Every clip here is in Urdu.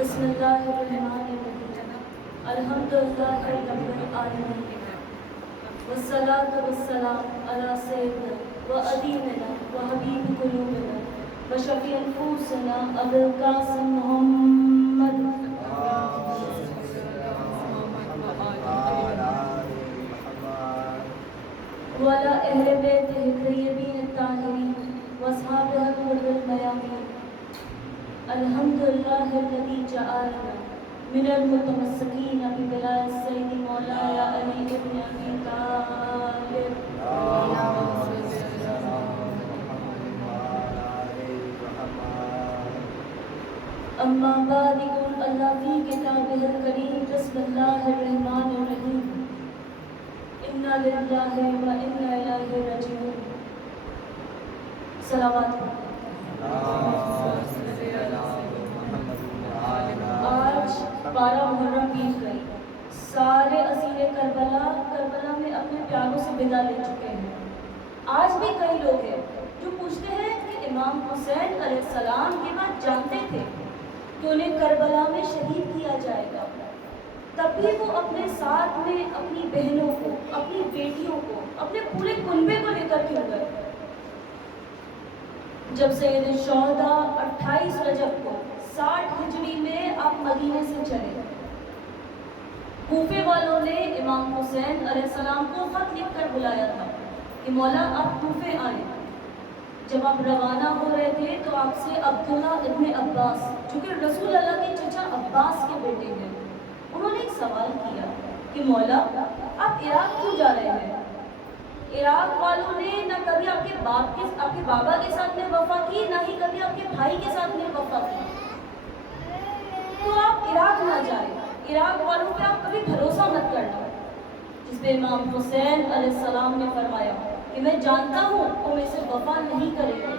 بسم اللہ الرحمن الرحیم الحمدللہ رب العالمین والصلاة والسلام علی سیدنا و ادیبنا و حبیب قلوبنا و شفیع نفوسنا ابو القاسم محمد وعلی اہل بیتہ الطیبین الطاہرین واصحابہ الغر المیامین الحمدللہ الذی جعلنا من المتمسکین بولایۃ سید مولانا علی بن ابی طالب اما بعد يقول اللہ فی کتابہ الکریم بسم اللہ الرحمن الرحیم انا للہ و انا الیہ راجعون صلوات آج 12 محرم بیت گئی. سارے اسیر کربلا میں اپنے پیاروں سے ودا لے چکے ہیں. آج بھی کئی لوگ ہیں جو پوچھتے ہیں کہ امام حسین علیہ السلام کے بعد جانتے تھے کہ انہیں کربلا میں شہید کیا جائے گا. تب بھی وہ اپنے ساتھ میں اپنی بہنوں کو، اپنی بیٹیوں کو، اپنے پورے کنبے کو لے کر کیوں گئے؟ جب سید الشہداء 28 رجب کو 60 ہجری میں آپ مدینے سے چلے، کوفے والوں نے امام حسین علیہ السلام کو خط لکھ کر بلایا تھا کہ مولا آپ کوفے آئیں. جب آپ روانہ ہو رہے تھے تو آپ سے عبداللہ ابن عباس، جو کہ رسول اللہ کے چچا عباس کے بیٹے ہیں، انہوں نے ایک سوال کیا کہ مولا آپ عراق کیوں جا رہے ہیں؟ عراق والوں نے نہ کبھی آپ کے بابا کے ساتھ میں وفا کی، نہ ہی کبھی آپ کے بھائی کے ساتھ میں وفا کی، تو آپ عراق نہ جائیں. عراق والوں پہ آپ کبھی بھروسہ مت کرنا. جس پہ امام حسین علیہ السلام نے فرمایا کہ میں جانتا ہوں وہ مجھ سے وفا نہیں کرے گا.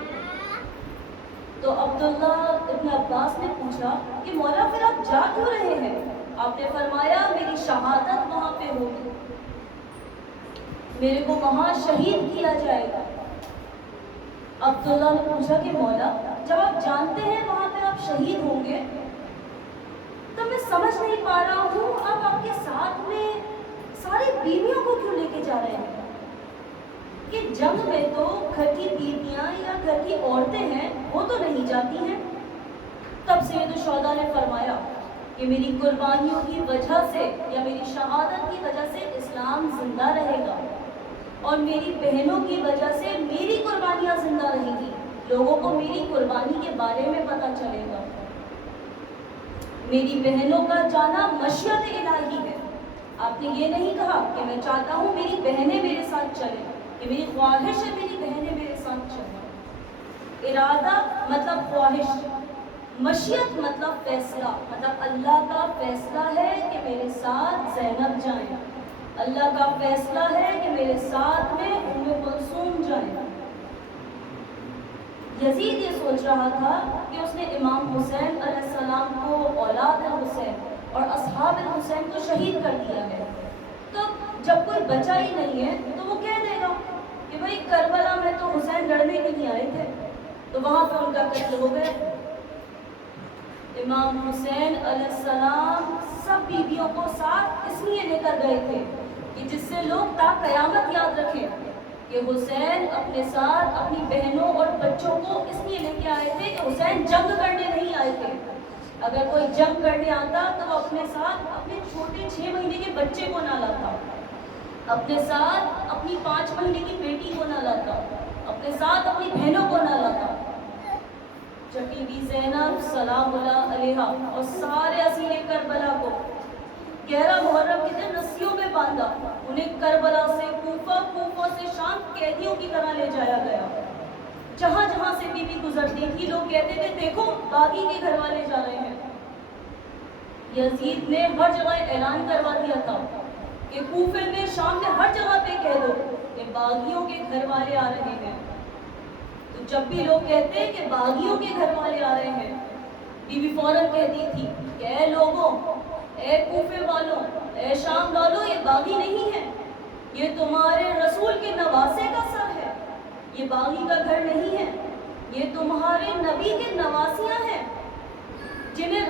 تو عبداللہ ابن عباس نے پوچھا کہ مولا پھر آپ جا کیوں رہے ہیں؟ آپ نے فرمایا میری شہادت وہاں پہ ہوگی، میرے کو وہاں شہید کیا جائے گا. عبداللہ نے پوچھا کہ مولا جب آپ جانتے ہیں وہاں پہ آپ شہید ہوں گے تو میں سمجھ نہیں پا رہا ہوں آپ کے ساتھ میں ساری بیویوں کو کیوں لے کے جا رہے ہیں؟ کہ جنگ میں تو گھر کی بیویاں یا گھر کی عورتیں ہیں وہ تو نہیں جاتی ہیں. تب سید الشہداء نے فرمایا کہ میری قربانیوں کی وجہ سے یا میری شہادت کی وجہ سے اسلام زندہ رہے گا، اور میری بہنوں کی وجہ سے میری قربانیاں زندہ رہیں گی. لوگوں کو میری قربانی کے بارے میں پتہ چلے گا. میری بہنوں کا جانا مشیت الہی ہے. آپ نے یہ نہیں کہا کہ میں چاہتا ہوں میری بہنیں میرے ساتھ چلیں، کہ میری خواہش ہے میری بہنیں میرے ساتھ چلیں. ارادہ مطلب خواہش، مشیت مطلب فیصلہ، مطلب اللہ کا فیصلہ ہے کہ میرے ساتھ زینب جائیں، اللہ کا فیصلہ ہے کہ میرے ساتھ میں ام کلثوم جائیں. یزید یہ سوچ رہا تھا کہ اس نے امام حسین علیہ السلام کو، اولاد الحسین اور اصحاب الحسین کو شہید کر دیا ہے، تو جب کوئی بچا ہی نہیں ہے تو وہ کہہ دے گا کہ بھئی کربلا میں تو حسین لڑنے کے لیے آئے تھے، تو وہاں پہ ان کا قتل ہو گیا. امام حسین علیہ السلام سب بیویوں کو ساتھ اس لیے لے کر گئے تھے کہ جس سے لوگ تا قیامت یاد رکھیں کہ حسین اپنے ساتھ اپنی بہنوں اور بچوں کو اس لیے لے کے آئے تھے کہ حسین جنگ کرنے نہیں آئے تھے. اگر کوئی جنگ کرنے آتا تو وہ اپنے ساتھ اپنے چھوٹے 6 مہینے کے بچے کو نہ لاتا، اپنے ساتھ اپنی 5 مہینے کی بیٹی کو نہ لاتا، اپنے ساتھ اپنی بہنوں کو نہ لاتا. چھٹی بی زینب سلام اللہ علیہا اور سارے اسیر کربلا کو 11 محرم کے دن رسیوں میں باندھا. انہیں کربلا سے کوفہ سے شام قیدیوں کی طرح لے جایا گیا. جہاں جہاں سے بی بی گزرتی تھی لوگ کہتے تھے دیکھو باغی کے گھر والے جا رہے ہیں. یزید نے ہر جگہ اعلان کروا دیا تھا کہ کوفے میں، شام میں، ہر جگہ پہ کہہ دو کہ باغیوں کے گھر والے آ رہے ہیں. تو جب بھی لوگ کہتے کہ باغیوں کے گھر والے آ رہے ہیں، بی بی فوراً کہتی تھی کہ اے لوگوں، اے کوفے والوں، اے شام والوں، یہ باغی نہیں ہے، یہ تمہارے رسول کے نواسے کا سر ہے، یہ باغی کا گھر نہیں ہے، یہ تمہارے نبی کے نواسیاں ہیں جنہیں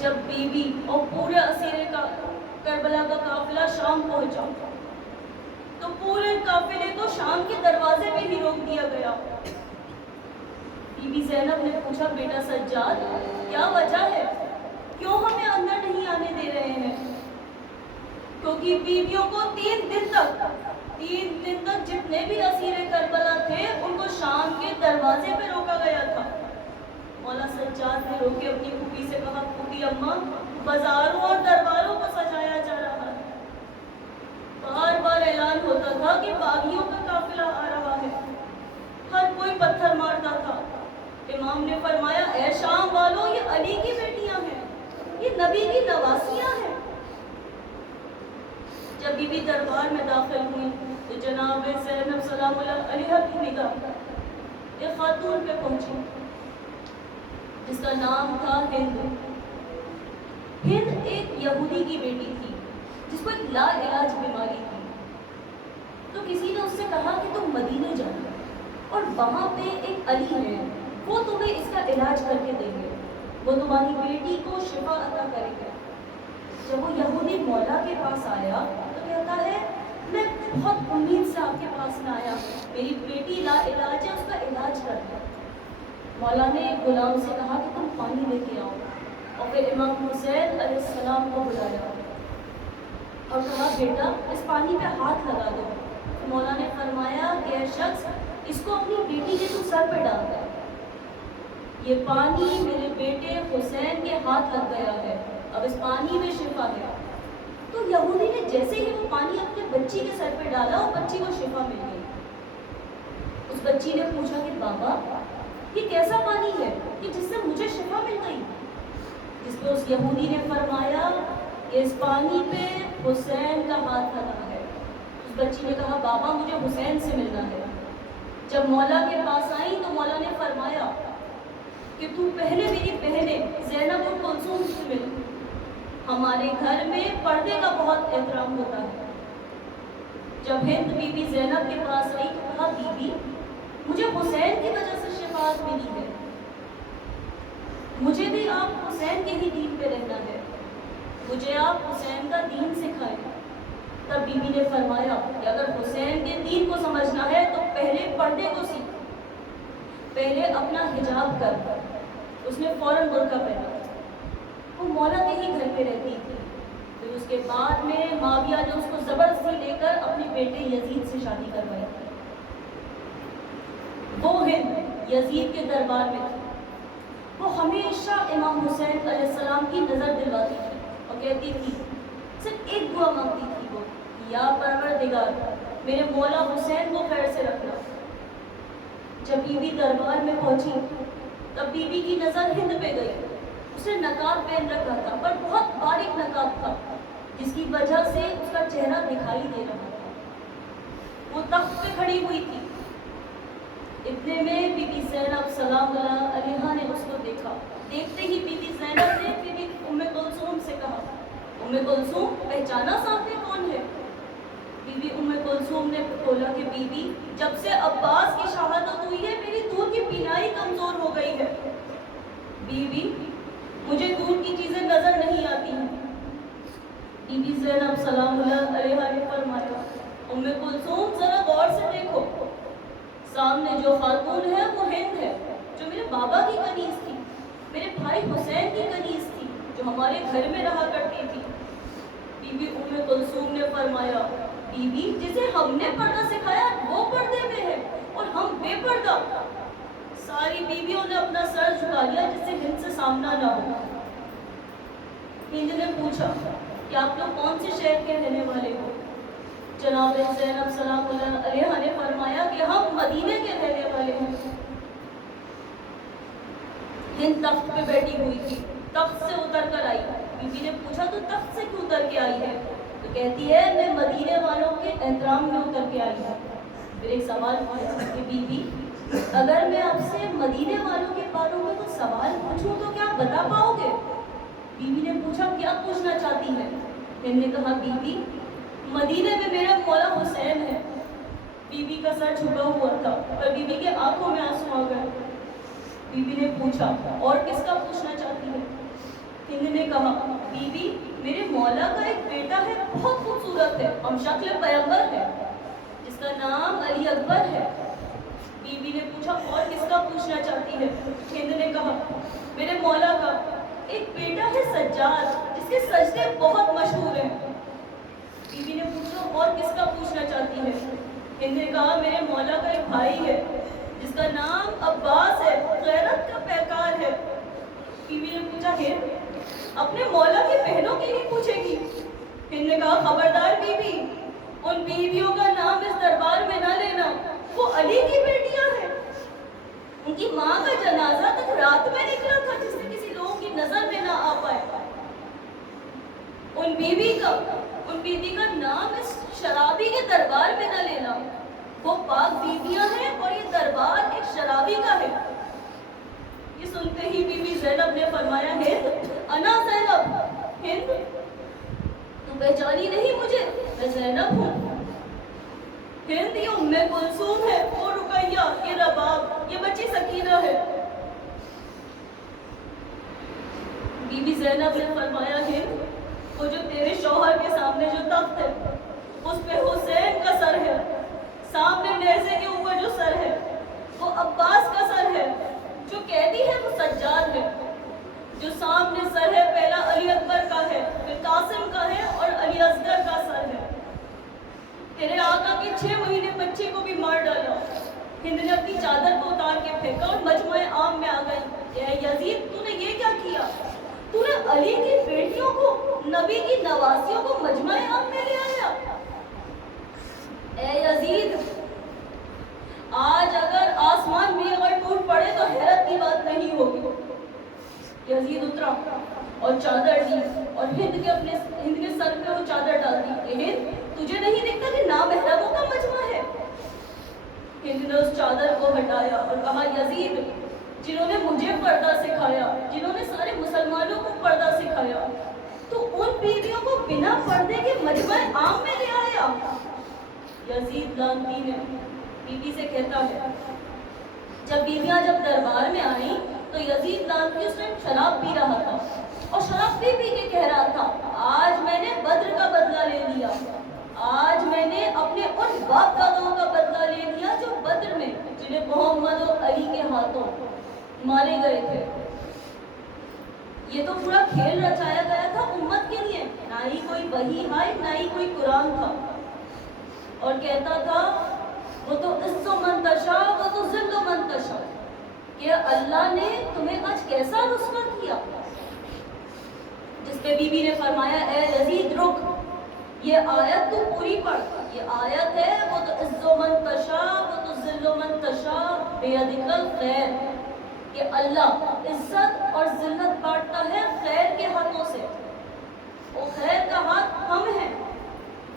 جب بیوی اور پورے اسیرے کا کربلا کا قافلہ شام پہنچا تو پورے قافلے کو شام کے دروازے پہ ہی روک دیا گیا۔ بی بی زینب نے پوچھا، بیٹا سجاد کیا وجہ ہے، کیوں ہمیں اندر نہیں آنے دے رہے ہیں؟ کیونکہ بیویوں کو 3 دن تک جتنے بھی اسیر کربلا تھے ان کو شام کے دروازے پہ روکا گیا تھا۔ مولا سجاد نے روکے اپنی پھوپھی سے کہا، پھوپھی اماں بازاروں اور درباروں کو سجایا جا رہا ہے، بار بار اعلان ہوتا تھا کہ باغیوں کا قافلہ آ رہا ہے، ہر کوئی پتھر مارتا تھا۔ امام نے فرمایا، اے شام والوں، یہ علی کی بیٹیاں ہیں، یہ نبی کی نواسیاں ہیں۔ جب بی بی دربار میں داخل ہوئی تو جناب زینب سلام اللہ علیہ کی نگاہ ایک خاتون پہ پہنچی جس کا نام تھا ہند۔ ہند ایک یہودی کی بیٹی تھی جس کو ایک لا علاج بیماری تھی۔ تو کسی نے اس سے کہا کہ تم مدینے جانا اور وہاں پہ ایک علی ہے، وہ تمہیں اس کا علاج کر کے دیں گے، وہ تمہاری بیٹی کو شفا عطا کرے گا۔ جب وہ یہودی مولا کے پاس آیا تو کہتا ہے، میں بہت امید سے آپ کے پاس میں آیا، میری بیٹی لا علاج ہے، اس کا علاج کر دو۔ مولا نے ایک غلام سے کہا کہ تم پانی لے کے آؤ، اور پھر امام حسین علیہ السلام کو بلایا اور کہا، بیٹا اس پانی پہ ہاتھ لگا دو۔ مولا نے فرمایا کہ اے شخص، اس کو اپنی بیٹی کے تو سر پہ ڈال دے، یہ پانی میرے بیٹے حسین کے ہاتھ لگ گیا ہے، اب اس پانی میں شفا ہے۔ تو یہودی نے جیسے ہی وہ پانی اپنے بچی کے سر پہ ڈالا اور بچی کو شفا مل گئی۔ اس بچی نے پوچھا کہ بابا یہ کیسا پانی ہے کہ جس سے مجھے شفا مل گئی؟ جس پہ اس یہودی نے فرمایا کہ اس پانی پہ حسین کا ہاتھ لگا ہے۔ اس بچی نے کہا، بابا مجھے حسین سے ملنا ہے۔ جب مولا کے پاس آئی تو مولا نے فرمایا کہ تو پہلے میری بہنیں زینب اور کلثوم سے مل، ہمارے گھر میں پردے کا بہت احترام ہوتا ہے۔ جب ہند بی بی زینب کے پاس آئی تو کہا، بی بی مجھے حسین کی وجہ سے شفاعت ملی ہے، مجھے بھی آپ حسین کے ہی دین پہ رہنا ہے، مجھے آپ حسین کا دین سکھائیں۔ تب بی بی نے فرمایا کہ اگر حسین کے دین کو سمجھنا ہے تو پہلے پردے کو سیکھ، پہلے اپنا حجاب کر۔ اس نے فوراً برقع پہنا، وہ مولا کے ہی گھر پہ رہتی تھی۔ پھر اس کے بعد میں معاویہ نے اس کو زبردستی لے کر اپنے بیٹے یزید سے شادی کروائی۔ وہ ہند یزید کے دربار میں تھی، وہ ہمیشہ امام حسین علیہ السلام کی نظر دلواتی تھی اور کہتی تھی، صرف ایک دعا مانگتی تھی وہ، یا پروردگار میرے مولا حسین کو خیر سے رکھنا۔ جب بی بی دربار میں پہنچی تب بی بی کی نظر ہند پہ گئی۔ اس نے نقاب پہن رکھا تھا پر بہت باریک نقاب تھا جس کی وجہ سے اس کا چہرہ دکھائی دے رہا تھا۔ وہ تخت پہ کھڑی ہوئی تھی، اتنے میں بی بی زینب سلام اللہ علیہا نے اس کو دیکھا۔ دیکھتے ہی بی بی زینب نے بی بی ام کلثوم سے کہا، ام کلثوم پہچانا سامنے کون ہے؟ بی بی ام کلثوم نے بولا کہ بی بی جب سے عباس کی شہادت ہوئی ہے میری دور کی بینائی کمزور ہو گئی ہے، بی بی مجھے دور کی چیزیں نظر نہیں آتی ہیں۔ بی بی زینب سلام اللہ علیہا نے فرمایا، ام کلثوم ذرا غور سے دیکھو، سامنے جو خاتون ہے وہ ہند ہے جو میرے بابا کی کنیز تھی، میرے بھائی حسین کی کنیز تھی جو ہمارے گھر میں رہا کرتی تھی۔ بی بی ام کلثوم نے فرمایا، بی بی جسے ہم نے پردہ سکھایا وہ پردے میں ہے اور ہم بے پردہ۔ ساری بیویوں نے اپنا سر جھکا لیا جس سے ہند سے سامنا نہ ہو۔ ہند نے پوچھا کہ آپ لوگ کون سے شہر کے رہنے والے ہو؟ جناب زینب سلام اللہ علیہا نے فرمایا کہ ہم مدینے کے رہنے والے ہیں۔ ہند تخت پہ بیٹھی ہوئی تھی، تخت سے اتر کر آئی۔ بی بی نے پوچھا تو تخت سے کیوں اتر کے آئی ہے؟ تو کہتی ہے میں مدینے والوں کے احترام میں اتر کے آئی ہوں۔ پھر ایک سوال پوچھا کہ بی بی اگر میں آپ سے مدینے والوں کے بارے میں کچھ سوال پوچھوں تو کیا آپ بتا پاؤ گے؟ بی بی نے پوچھا کیا پوچھنا چاہتی ہے؟ ہند نے کہا، بی بی مدینے میں میرا مولا حسین ہے۔ بی بی کا سر جھکا ہوا تھا اور بی بی کے آنکھوں میں آنسو آ گئے۔ بی بی نے پوچھا اور کس کا پوچھنا چاہتی ہے؟ ہند نے کہا بیوی میرے مولا کا ایک بیٹا ہے، بہت خوبصورت ہے، ہم شکل پیغمبر ہے، جس کا نام علی اکبر ہے۔ بیوی نے پوچھا اور کس کا پوچھنا چاہتی ہے؟ ہند نے کہا میرے مولا کا ایک بیٹا ہے سجاد، جس کے سجدے بہت مشہور ہیں۔ بیوی نے پوچھا اور کس کا پوچھنا چاہتی ہے؟ ہند نے کہا میرے مولا کا ایک بھائی ہے، جس کا نام عباس ہے، غیرت کا پیکار ہے۔ بیوی نے پوچھا ہند اپنے مولا کی بہنوں کی نہیں پوچھے گی؟ ہند نے کہا خبردار بیوی، ان بیویوں کا نام اس دربار میں نہ لینا، وہ علی کی بیٹیاں ہیں۔ ان کی ماں کا جنازہ تک رات میں نکلا تھا، جس سے کسی لوگوں کی نظر میں نہ آ پائے۔ ان بیوی کا نام اس شرابی کے دربار میں نہ لینا، وہ پاک بیویاں ہیں اور یہ دربار ایک شرابی کا ہے۔ یہ سنتے ہی بیوی زینب نے فرمایا ہند انا زینب، ہند تو پہچانی نہیں مجھے؟ میں زینب ہوں۔ ہند یہ ام کلثوم ہے، وہ رقیہ، یہ رباب، یہ بچی سکینہ ہے۔ بی بی زینب نے فرمایا ہند وہ جو تیرے شوہر کے سامنے جو تخت ہے اس پہ حسین کا سر ہے، سامنے نیزے کے اوپر جو سر ہے وہ عباس کا سر ہے، جو قیدی ہے وہ سجاد ہے، جو سامنے سر ہے پہلا علی اکبر کا ہے، پھر قاسم کا ہے اور علی اصغر کا سر ہے۔ تیرے آقا کے 6 مہینے بچے کو بھی مار ڈالا۔ ہند نے اپنی چادر کو اتار کے پھینکا اور مجمع عام میں آ گئی۔ اے یزید تو نے یہ کیا کیا؟ تو نے علی کی بیٹیوں کو، نبی کی نواسیوں کو مجمع عام میں لے آیا۔ اے یزید آج اگر آسمان بھی اگر ٹوٹ پڑے تو حیرت کی بات نہیں ہوگی۔ یزید اترا اور چادر دی اور ہند کے سر پہ وہ چادر ڈال دی۔ ہند تجھے نہیں دکھتا کہ نامحرموں کا مجمع ہے؟ ہند نے اس چادر کو ہٹایا اور کہا یزید جنہوں نے مجھے پردہ سکھایا، جنہوں نے سارے مسلمانوں کو پردہ سکھایا، تو ان بیویوں کو بنا پردے کے مجمع عام میں لے آیا۔ یزید لعنتی نے بیوی سے کہتا ہے، جب بیویاں دربار میں آئیں تو یزید لعنتی اس ٹائم شراب پی رہا تھا اور شراب پی کے کہہ رہا تھا آج میں نے بدر کا بدلہ لے لیا، آج میں نے اپنے ان باپ دادوں کا بدلہ لے لیا جو بدر میں جنہیں محمد و علی کے ہاتھوں مارے گئے تھے۔ یہ تو پورا کھیل رچایا گیا تھا امت کے لیے، نہ ہی کوئی وحی ہے نہ ہی کوئی قرآن تھا۔ اور کہتا تھا وہ تو عز و منتشا وہ تو ذل و منتشا، کہ اللہ نے تمہیں آج کیسا رسوا کیا۔ جس پہ بی بی نے فرمایا اے یزید رک، یہ آیت تو پوری پڑھ، یہ آیت ہے وہ تو عز و منتشا وہ تو ذل و منتشا بیدک الخیر، کہ اللہ عزت اور ذلت بانٹتا ہے خیر کے ہاتھوں سے، وہ خیر کا ہاتھ ہم ہیں۔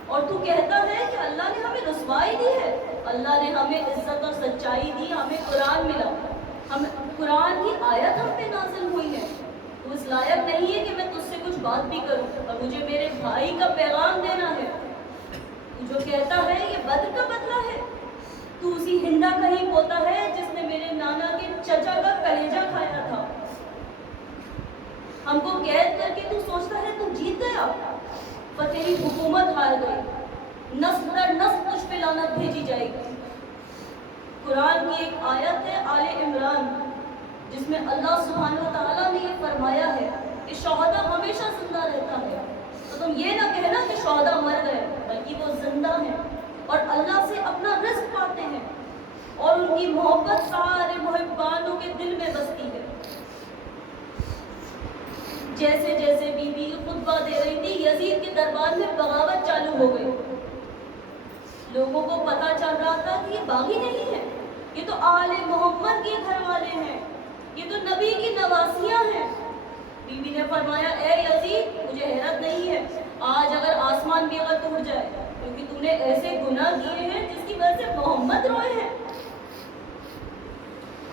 اور تو کہتا ہے کہ اللہ نے ہمیں رسوائی دی ہے، اللہ نے ہمیں عزت اور سچائی دی، ہمیں قرآن ملا، ہم قرآن کی آیت ہم پہ نازل ہوئی ہے۔ تو اس لائق نہیں ہے کہ میں تجھ سے کچھ بات بھی کروں اور مجھے میرے بھائی کا پیغام دینا ہے۔ تو جو کہتا ہے یہ بدر کا بدلہ ہے، تو اسی ہندا کا ہی پوتا ہے جس نے میرے نانا کے چچا کا کلیجہ کھایا تھا۔ ہم کو قید کر کے تو سوچتا ہے تو جیت گیا، پر تیری حکومت ہار گئی، نسل در نسل تجھ پہ لعنت بھیجی جائے گی۔ قرآن کی ایک آیت ہے آل عمران، جس میں اللہ سبحانہ و تعالیٰ نے یہ فرمایا ہے کہ شہداء ہمیشہ زندہ رہتا ہے۔ تو تم یہ نہ کہنا کہ شہداء مر گئے، بلکہ وہ زندہ ہیں اور اللہ سے اپنا رزق پاتے ہیں، اور ان کی محبت سارے محبانوں کے دل میں بستی ہے۔ جیسے جیسے بی بی خطبہ دے رہی تھی، یزید کے دربار میں بغاوت چالو ہو گئی۔ لوگوں کو پتا چل رہا تھا کہ یہ باغی نہیں ہے، یہ تو آل محمد کے گھر والے ہیں، یہ تو نبی کی نواسیاں ہیں۔ بی بی نے فرمایا اے یزید مجھے حیرت نہیں ہے، آج اگر آسمان بھی اگر ٹوٹ جائے، کیونکہ تو نے ایسے گناہ کیے ہیں جس کی وجہ سے محمد روئے ہیں۔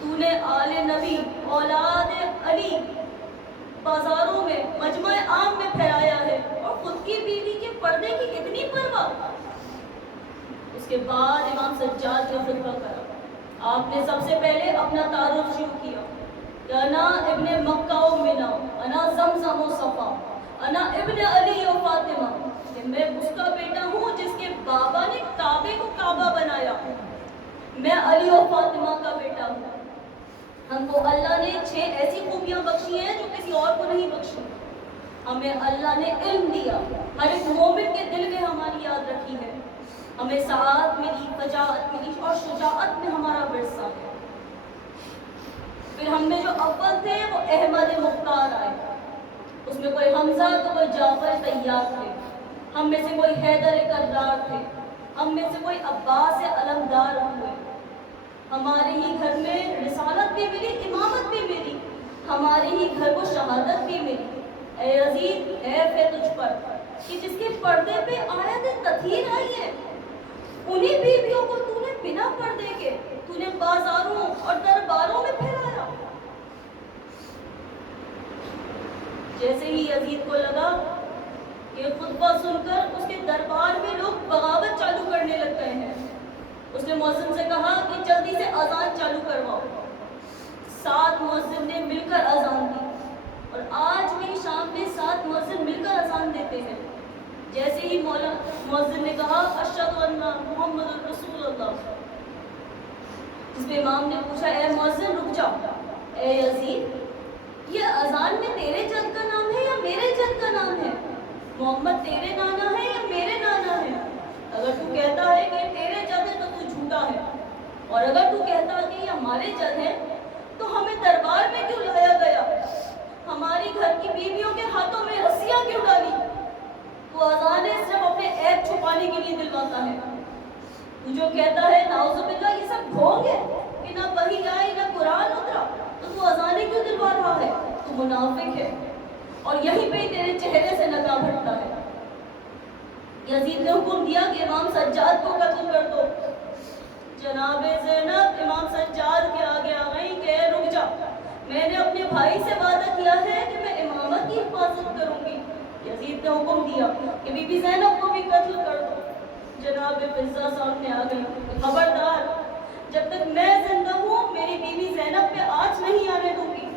تو نے آل نبی اولاد علی بازاروں میں مجمع عام میں پھیلایا ہے، اور خود کی بیوی کے پردے کی اتنی پرواہ۔ اس کے بعد امام سجاد نے خطبہ کرا، آپ نے سب سے پہلے اپنا تعارف شروع کیا کہ انا ابن مکہ و منا، انا زمزم و صفا، انا ابن علی و فاطمہ، کہ میں اس کا بیٹا ہوں جس کے بابا نے کعبے کو کعبہ بنایا، میں علی و فاطمہ کا بیٹا ہوں۔ ہم کو اللہ نے 6 ایسی خوبیاں بخشی ہیں جو کسی اور کو نہیں بخشی۔ ہمیں اللہ نے علم دیا، ہر ایک مومن کے دل میں ہماری یاد رکھی ہے، ہمیں سعادت ملی، فجاعت ملی اور شجاعت میں ہمارا ورثہ ہے۔ پھر ہم میں جو اول تھے وہ احمد مختار آئے، اس میں کوئی حمزہ تو کوئی جعفر طیار تھے، ہم میں سے کوئی حیدر کرار تھے، ہم میں سے کوئی عباس علمدار ہوئے۔ ہمارے ہی گھر میں رسالت بھی ملی، امامت بھی ملی، ہمارے ہی گھر کو شہادت بھی ملی۔ اے عزیز حیف ہے تجھ پر کہ جس کے پردے پہ آیت تطہیر آئی ہے، انہی بیویوں کو تو نے بنا پردے کے تو نے بازاروں اور درباروں میں پھیلایا۔ جیسے ہی یزید کو لگا کہ خطبہ سن کر اس کے دربار میں لوگ بغاوت چالو کرنے لگ گئے ہیں، اس نے مؤذن سے کہا کہ جلدی سے اذان چالو کرواؤ۔ 7 مؤذن نے مل کر اذان دی، اور آج بھی شام میں 7 مؤذن مل کر اذان دیتے ہیں۔ جیسے ہی مؤذن نے کہا اشہد ان محمد رسول اللہ، جس پہ امام نے پوچھا اے مؤذن رک جا، اے یزید یہ اذان میں تیرے جد کا نام ہے یا میرے جد کا نام ہے؟ محمد تیرے نانا ہے یا میرے نانا ہے؟ اگر تو کہتا ہے کہ تیرے جد ہے تو تو جھوٹا ہے، اور اگر تو کہتا ہے کہ یہ ہمارے جد ہے تو ہمیں دربار میں کیوں لایا گیا؟ ہماری گھر کی بیویوں کے ہاتھوں میں رسیاں کیوں ڈالی؟ تو اذانیں صرف اپنے عیب چھپانے کے لیے دلواتا ہے۔ تو جو کہتا ہے نعوذ باللہ یہ سب بھونگ ہے کہ نہ وحی آئی نہ قرآن اترا، تو اذانیں کیوں دلوا رہا ہے؟ تو منافق ہے، اور یہیں پہ تیرے چہرے سے نقاب ہٹتا ہے۔ یزید نے حکم دیا کہ امام سجاد کو قتل کر دو۔ جناب زینب امام سجاد کے آگے آ گئیں کہ رک جا، میں نے اپنے بھائی سے وعدہ کیا ہے کہ میں امامت کی حفاظت کروں گی۔ یزید نے حکم دیا کہ بی بی زینب کو بھی قتل کر دو۔ جناب فضہ سامنے آ گئی، خبردار جب تک میں زندہ ہوں میری بیوی زینب پہ آنچ نہیں آنے دوں گی،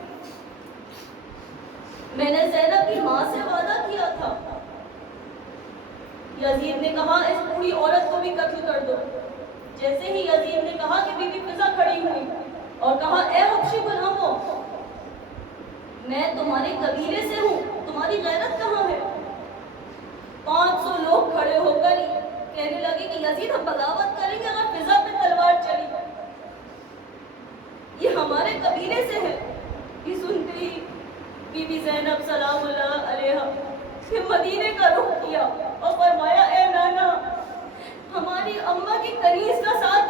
میں نے زینب کی ماں سے وعدہ کیا تھا۔ یزید نے کہا اس بوڑھی عورت کو بھی قتل کر دو۔ جیسے ہی یزید نے کہا کہ بی بی فضہ کھڑی ہوئی اور کہا اے حبشی غلاموں، میں تمہارے قبیلے سے ہوں، تمہاری غیرت کہاں ہے؟ 500 لوگ کھڑے ہو کر کہنے لگے کہ یزید ہم بغاوت کریں گے اگر فضہ پہ تلوار چلی، یہ ہمارے قبیلے سے ہے۔ یہ سنتے ہی بی بی زینب سلام اللہ علیہا نے مدینے کا رخ کیا اور فرمایا اے نانا، ہماری اماں کی کنیز کا ساتھ